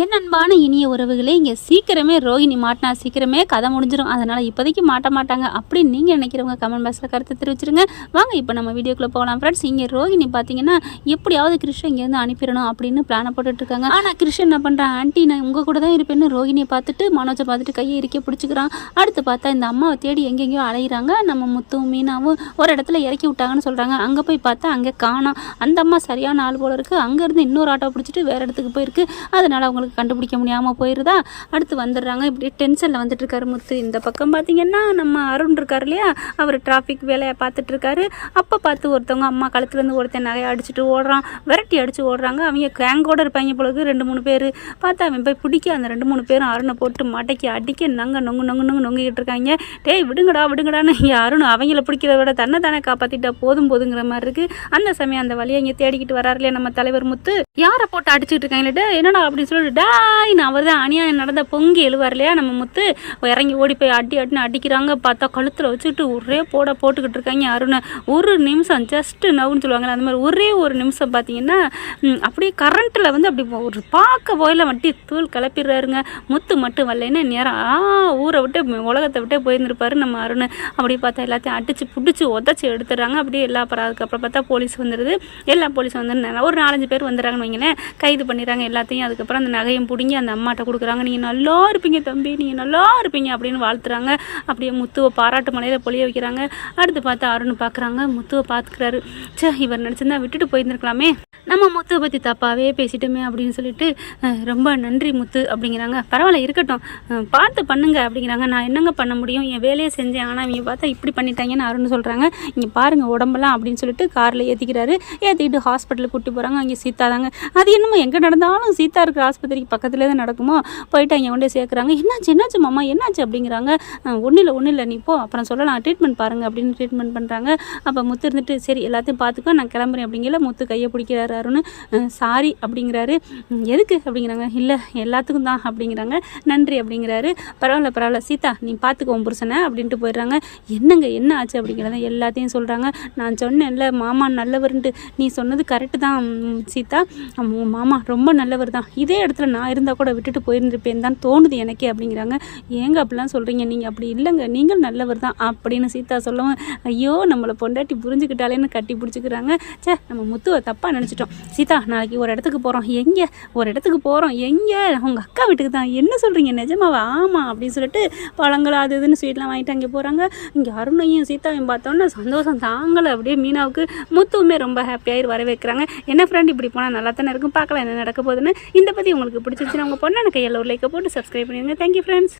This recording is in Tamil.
என் அன்பான இனிய உறவுகளே இங்கே சீக்கிரமே ரோகிணி மாட்டினா சீக்கிரமே கதை முடிஞ்சிடும் அதனால் இப்போதைக்கு மாட்ட மாட்டாங்க அப்படின்னு நீங்கள் நினைக்கிறவங்க கமெண்ட் பாக்ஸில் கருத்து தெரிவிச்சிருங்க. வாங்க இப்போ நம்ம வீடியோக்குள்ளே போகலாம். ஃப்ரெண்ட்ஸ் இங்கே ரோஹிணி பார்த்தீங்கன்னா எப்படியாவது கிருஷ்ணன் இங்கேருந்து அனுப்பிடணும் அப்படின்னு பிளானை போட்டுட்ருக்காங்க ஆனால் கிருஷ்ணன் என்ன பண்ணுறான் ஆண்டி நான் உங்கள் கூட தான் இருப்பேன்னு ரோகிணியை பார்த்துட்டு மனோஜை பார்த்துட்டு கையை இறுக்கி பிடிச்சிக்கிறான். அடுத்து பார்த்தா இந்த அம்மாவை தேடி எங்கெங்கேயோ அலையிறாங்க. நம்ம முத்தும் மீனாவும் ஒரு இடத்துல இறக்கி விட்டாங்கன்னு சொல்கிறாங்க அங்கே போய் பார்த்தா அங்கே காணோம். அந்த அம்மா சரியான ஆள் போல இருக்குது அங்கேருந்து இன்னொரு ஆட்டோ பிடிச்சிட்டு வேறு இடத்துக்கு போயிருக்கு. அதனால் அவங்களுக்கு கண்டுபிடிக்க முடியாமல் போயிருதா? அடுத்து வந்துடுறாங்க. இப்படி டென்ஷனில் வந்துட்டுருக்காரு முத்து. இந்த பக்கம் பார்த்தீங்கன்னா நம்ம அருண் இருக்கார் இல்லையா? அவர் டிராஃபிக் வேலையை பார்த்துட்ருக்காரு அப்போ பார்த்து ஒருத்தவங்க அம்மா கழுத்துலேருந்து ஒருத்தன் நகையை அடிச்சுட்டு ஓடுறான். விரட்டி அடித்து ஓடுறாங்க. அவங்க கேங்கோட இருப்பாங்க பொழுது ரெண்டு மூணு பேர். பார்த்தா அவன் போய் பிடிக்க அந்த ரெண்டு மூணு பேரும் அருணை போட்டு மடக்கி அடிக்க நங்க நொங்கு நொங்கு நொங்கு நொங்கிக்கிட்டு இருக்காங்க. டேய் விடுங்கடா விடுங்கடான்னு இங்கே அருண் அவங்கள பிடிக்கிறத விட தன்னை தானே காப்பாற்றிட்டா போதும் போதுங்கிற மாதிரி இருக்குது அந்த சமயம் அந்த வழியை இங்கே தேடிக்கிட்டு வராரு இல்லையா நம்ம தலைவர் முத்து? யாரை போட்டு அடிச்சுட்டு இருக்காங்களே என்னடா அப்படின்னு சொல்லிட்டு டாய்னு அவர் தான் அநியாயம் நடந்த பொங்கி எழுவார் இல்லையா? நம்ம முத்து இறங்கி ஓடி போய் அடி அடின்னு அடிக்கிறாங்க. பார்த்தா கழுத்தில் வச்சுக்கிட்டு ஒரே போட போட்டுக்கிட்டு இருக்காங்க அருணை. ஒரு நிமிஷம் ஜஸ்ட் நவுன்னு சொல்லுவாங்களே அந்த மாதிரி ஒரே ஒரு நிமிஷம் பார்த்தீங்கன்னா அப்படியே கரண்ட்டில் வந்து அப்படி ஒரு பார்க்க போயில வட்டி தூள் கிளப்பிடுறாருங்க. முத்து மட்டும் வரலைன்னு நேரம் ஆ ஊரை விட்டு உலகத்தை விட்டே போயிருந்துருப்பாரு நம்ம அருண். அப்படி பார்த்தா எல்லாத்தையும் அடித்து பிடிச்சி உதச்சி எடுத்துடுறாங்க. அப்படியே எல்லா அப்புறம் அதுக்கப்புறம் பார்த்தா போலீஸ் வந்துடுது எல்லா போலீஸ் வந்துருந்தாங்க. ஒரு நாலஞ்சு பேர் வந்துடுறாங்கன்னு வைங்களேன் கைது பண்ணிடுறாங்க எல்லாத்தையும். அதுக்கப்புறம் அந்த நகையும் பிடிங்கி அந்த அம்மாட்ட கொடுக்குறாங்க. நீங்கள் நல்லா இருப்பீங்க தம்பி நீங்கள் நல்லா இருப்பீங்க அப்படின்னு வாழ்த்துறாங்க. அப்படியே முத்துவை பாராட்டு மலையில் பொழிய வைக்கிறாங்க. அடுத்து பார்த்து அருண் பார்க்குறாங்க முத்துவை பார்த்துக்கிறாரு சே இவர் நினச்சிருந்தா விட்டுட்டு போயிருந்துருக்கலாமே. நம்ம முத்துவை பற்றி தப்பாகவே பேசிட்டோமே அப்படின்னு சொல்லிட்டு ரொம்ப நன்றி முத்து அப்படிங்கிறாங்க. பரவாயில்ல இருக்கட்டும். பார்த்து பண்ணுங்க அப்படிங்கிறாங்க. நான் என்னங்க பண்ண முடியும்? என் வேலையை செஞ்சேன். ஆனால் இவங்க பார்த்தா இப்படி பண்ணிட்டாங்கன்னு அருண் சொல்கிறாங்க இங்கே பாருங்கள் உடம்பெல்லாம் அப்படின்னு சொல்லிட்டு காரில் ஏற்றிக்கிறாரு ஏற்றிக்கிட்டு ஹாஸ்பிட்டலுக்கு கூட்டி போகிறாங்க அங்கே சீத்தா தாங்க. அது என்னமோ எங்கே நடந்தாலும் சீத்தா இருக்கிற ஆஸ்பத்திரிக்கு பக்கத்துலேயே தான் நடக்குமோ? போயிட்டு அங்கே கொண்டே சேர்க்குறாங்க. என்னாச்சு என்னாச்சு மாமா? என்னாச்சு அப்படிங்கிறாங்க. ஒன்றும் இல்லை ஒன்றும் இல்லை நீ போ. அப்புறம் சொல்லலாம் ட்ரீட்மெண்ட் பாருங்க அப்படின்னு ட்ரீட்மெண்ட் பண்ணுறாங்க அப்போ முத்து இருந்துட்டு சரி எல்லாத்தையும் பார்த்துக்கோ. நான் கிளம்புறேன் அப்படிங்கிற முத்து கையை பிடிக்கிறாரு. அருண் சாரி அப்படிங்கிறாரு. எதுக்கு அப்படிங்கிறாங்க. இல்லை எல்லாத்துக்கும் தான் அப்படிங்கிறாங்க. நன்றி அப்படிங்கிறாரு. பரவாயில்ல பரவாயில்ல. சீதா நீ பார்த்துக்கோ புருஷனை அப்படின்ட்டு போயிடுறாங்க. என்னங்க என்ன ஆச்சு அப்படிங்கிறத எல்லாத்தையும் சொல்கிறாங்க நான் சொன்னேன்ல மாமா நல்லவர்ன்ட்டு. நீ சொன்னது கரெக்டு தான் சீதா. மாமா ரொம்ப நல்லவர் தான். இதே இடத்துல நான் இருந்தால் கூட விட்டுட்டு போயிருந்திருப்பேன் தான் தோணுது எனக்கே அப்படிங்கிறாங்க. ஏங்க அப்படிலாம் சொல்கிறீங்க நீங்கள் அப்படி இல்லைங்க. நீங்கள் நல்லவர் தான் அப்படின்னு சீதா சொல்லவும் ஐயோ நம்மளை பொண்டாட்டி புரிஞ்சுக்கிட்டாலேன்னு கட்டி பிடிச்சிக்கிறாங்க. ச்சே நம்ம முத்துவை தப்பாக நினச்சிட்டு நினச்சிட்டோம் சீதா நாளைக்கு ஒரு இடத்துக்கு போகிறோம் எங்கே? ஒரு இடத்துக்கு போகிறோம் எங்கே? உங்கள் அக்கா வீட்டுக்கு தான். என்ன சொல்கிறீங்க நிஜமாவா? ஆமாம் அப்படின்னு சொல்லிட்டு பழங்கள் அது இதுன்னு ஸ்வீட்லாம் வாங்கிட்டு அங்கே போகிறாங்க இங்கே அருணையும் சீதாவையும் பார்த்தோன்னே சந்தோஷம் தாங்கலை. அப்படியே மீனாவுக்கு முத்துவுமே ரொம்ப ஹாப்பியாகி வரவேற்கிறாங்க என்ன ஃப்ரெண்ட் இப்படி போனால் நல்லா தானே இருக்கும்? பார்க்கலாம் என்ன நடக்க போகுதுன்னு. இந்த பற்றி உங்களுக்கு பிடிச்சிருச்சுன்னா உங்கள் பொண்ணு எனக்கு எல்லோரும் லைக்கை போட்டு சப்ஸ்கிரைப் பண்ணிடுங்க. Thank you friends